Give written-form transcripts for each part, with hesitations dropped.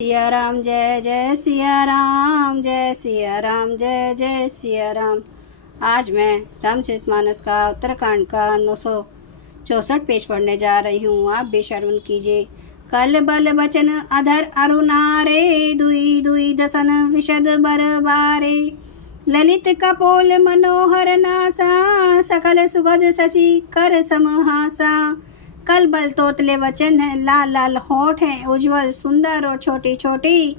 सिया राम जय जय सिया राम, जय सिया राम जय जय सिया राम। आज मैं रामचरितमानस का उत्तरकांड का 964 पेज पढ़ने जा रही हूँ। आप भी श्रवण कीजिए। कल बल बचन अधर अरुणारे, दुई दुई दसन विशद बर बारे। ललित कपोल मनोहर नासा, सकल सुगध शशि कर समहासा। कल बल तोतले वचन है, लाल लाल होठ है, उज्जवल सुंदर और छोटी छोटी।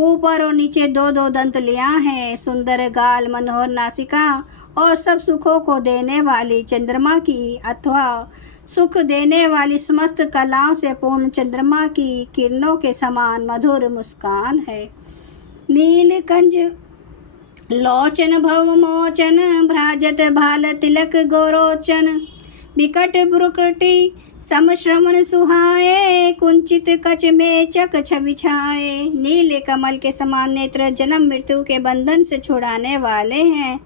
ऊपर और नीचे दो दो दंतलियां हैं, सुंदर गाल, मनोहर नासिका और सब सुखों को देने वाली चंद्रमा की अथवा सुख देने वाली समस्त कलाओं से पूर्ण चंद्रमा की किरणों के समान मधुर मुस्कान है। नीलकंज लोचन भव मोचन, भ्राजत भाल तिलक गोरोचन। विकट ब्रुकटी समश्रवण सुहाए, कुंचित कच में चक छवि छाए। नीले कमल के समान नेत्र जन्म मृत्यु के बंधन से छुड़ाने वाले हैं।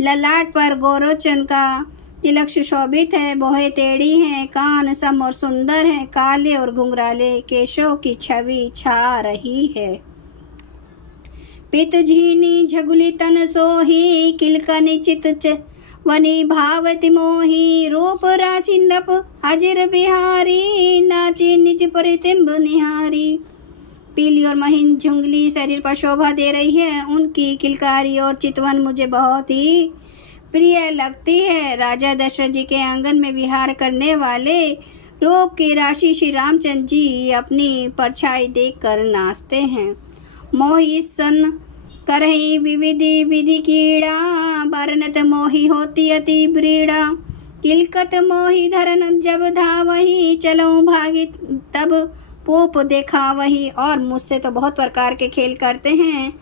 ललाट पर गोरोचन का तिलक सुशोभित है, बोहे टेढ़ी हैं, कान सम और सुंदर हैं, काले और घुंघराले केशों की छवि छा रही है। पित झीनी झगुली तन सोही, किलकनि चित वनी भावति मोही। रूप राशि नृप हाजिर बिहारी, नाची निज परितिम्ब निहारी। पीली और महीन झुंगली शरीर पर शोभा दे रही है। उनकी किलकारी और चितवन मुझे बहुत ही प्रिय लगती है। राजा दशरथ जी के आंगन में विहार करने वाले रूप की राशि श्री रामचंद्र जी अपनी परछाई देखकर नाचते हैं। मोही सन करही विविधि विधि कीड़ा, बरनत मोही होती अति ब्रीड़ा। किलकत मोही धरन जब धावही, चलऊँ भागी तब पूप देखा वही। और मुझसे तो बहुत प्रकार के खेल करते हैं,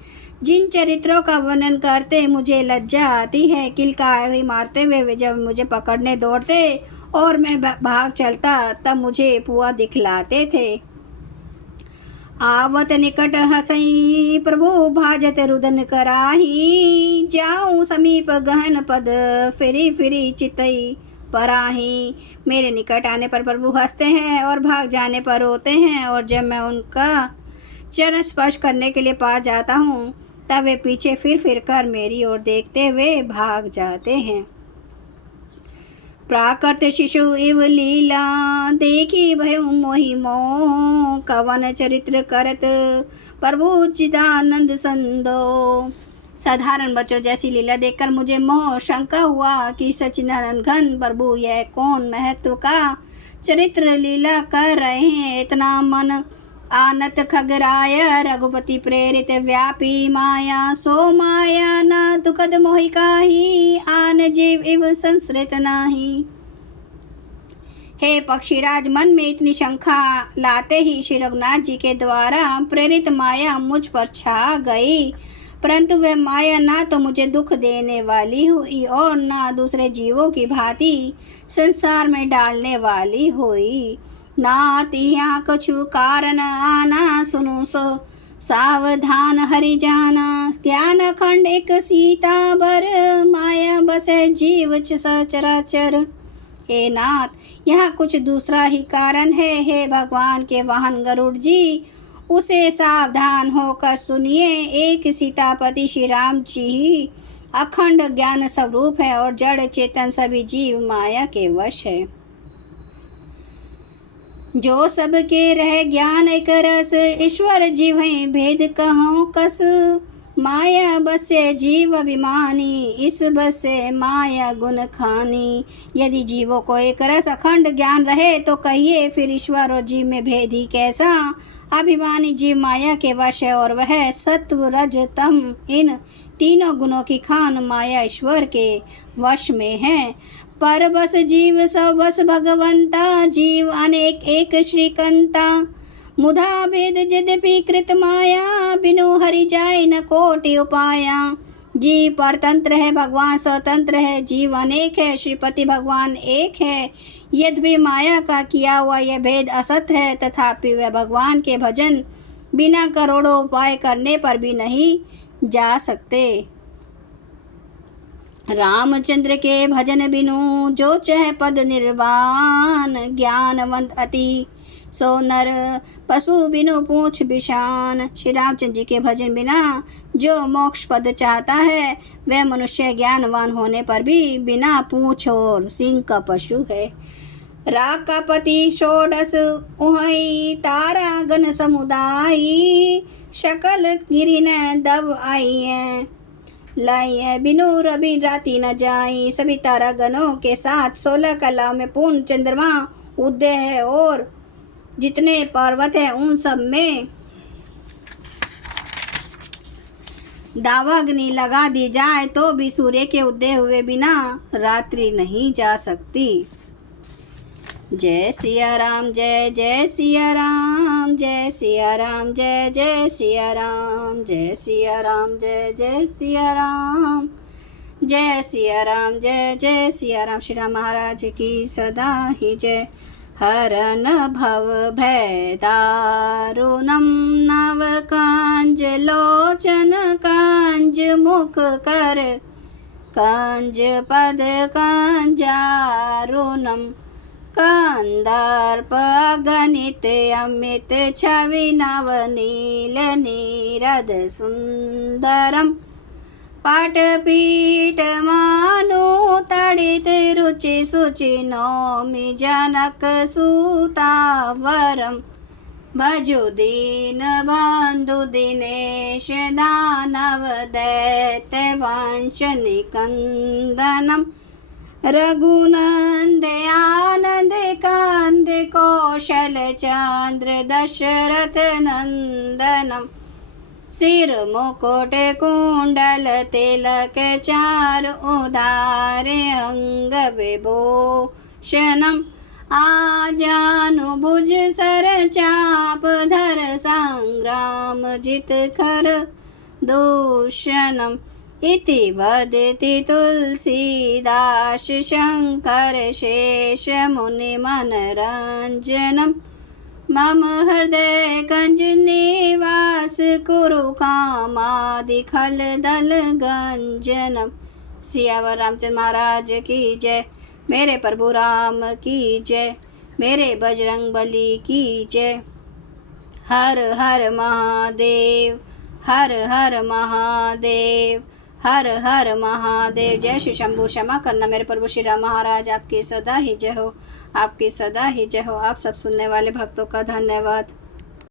जिन चरित्रों का वर्णन करते मुझे लज्जा आती है। किलकारी मारते हुए वे जब मुझे पकड़ने दौड़ते और मैं भाग चलता तब मुझे पुआ दिखलाते थे। आवत निकट हसई प्रभु, भाजत रुदन कराही। जाऊं समीप गहन पद, फिरी फिरी चितई पराही। मेरे निकट आने पर प्रभु हंसते हैं और भाग जाने पर रोते हैं। और जब मैं उनका चरण स्पर्श करने के लिए पास जाता हूँ तब वे पीछे फिर कर मेरी ओर देखते हुए भाग जाते हैं। प्राकृत शिशु इव लीला, देखी भयउ मोहि मोह। कवन चरित्र करत प्रभु चिदानंद संदो। साधारण बच्चों जैसी लीला देखकर मुझे मोह शंका हुआ कि सच्चिदानंद घन प्रभु यह कौन महत्व का चरित्र लीला कर रहे हैं। इतना मन आनत खगराय, रघुपति प्रेरित व्यापी माया। सो माया न दुखद मोहिका ही, आन जीव इव संसृत नाही। हे पक्षीराज, मन में इतनी शंका लाते ही श्री रघुनाथ जी के द्वारा प्रेरित माया मुझ पर छा गई। परंतु वह माया ना तो मुझे दुख देने वाली हुई और ना दूसरे जीवों की भांति संसार में डालने वाली हुई। नात यहाँ कछु कारण आना, सुनो सो सावधान हरि जाना। ज्ञान खंड एक सीता बर, माया बसे जीव सचराचर। हे नाथ, यहाँ कुछ दूसरा ही कारण है। हे भगवान के वाहन गरुड़ जी, उसे सावधान होकर सुनिए। एक सीतापति श्री राम जी ही अखंड ज्ञान स्वरूप है और जड़ चेतन सभी जीव माया के वश है। जो सबके रह ज्ञान एक रस, ईश्वर जीव है भेद कहो कस। माया बसे जीव अभिमानी, इस बसे माया गुण खानी। यदि जीवों को एक रस अखंड ज्ञान रहे तो कहिए फिर ईश्वर और जीव में भेद ही कैसा। अभिमानी जीव माया के वश है और वह सत्व रज तम इन तीनों गुणों की खान माया ईश्वर के वश में है। पर बस जीव सौ बस भगवंता, जीव अनेक एक श्रीकंता। मुधा भेद यद्यपि कृत माया, बिनु हरि जाय न कोटि उपाया। जीव परतंत्र है, भगवान स्वतंत्र है। जीव अनेक है, श्रीपति भगवान एक है। यद्यपि माया का किया हुआ यह भेद असत है, तथापि वह भगवान के भजन बिना करोड़ों उपाय करने पर भी नहीं जा सकते। रामचंद्र के भजन बिनु जो चह पद निर्वाण, ज्ञानवंत अति सो नर पशु बिनु पूछ बिशान। श्री रामचंद्र जी के भजन बिना जो मोक्ष पद चाहता है वह मनुष्य ज्ञानवान होने पर भी बिना पूछ और सिंह का पशु है। राग का पति षोडश उहई तारा गण समुदायी। शकल गिरी न दब आई है लाई है बिनु रवि राति न जाई। सभी तारा गणों के साथ 16 कलाओं में पूर्ण चंद्रमा उदय है और जितने पर्वत है उन सब में दावाग्नि लगा दी जाए तो भी सूर्य के उदय हुए बिना रात्रि नहीं जा सकती। जय सिया राम जय जय सिया राम जय सिया राम जय जय सिया राम जय सिया राम जय जय सिया राम जय सिया राम जय जय सिया राम। श्री राम महाराज की सदा ही जय। हरन भव भय दारुणम नव कांज लोचन कांज मुख कर कांज पद कांजारुणम कंदर्प अगणित अमित छवि नवनील नीरद सुंदरम पाटपीठ मानु तड़ित रुचि सुचि नौमि जनक सुतावरम भजु दीन बंधु दिनेश दानव दैत्य वंश निकंदनम रघुनंद आनंद कांद कौशल चंद्र दशरथ नंदनम सिर मुकुट कुंडल तिलक चार उदार अंग विभूषणम आजानुभुज सर चाप धर संग्राम जित खर दूषणम इति वदति तुलसीदास शंकर शेष मुनि मनरंजनम मम हृदय कंज निवास कुरु कामादि खल दल गंजनम। सियावर रामचंद्र महाराज की जय। मेरे प्रभु राम की जय। मेरे बजरंग बली की जय। हर हर महादेव हर हर महादेव हर हर महादेव। जय श्री शंभू। क्षमा करना मेरे प्रभु श्री राम महाराज, आपकी सदा ही जय हो, आपकी सदा ही जय हो। आप सब सुनने वाले भक्तों का धन्यवाद।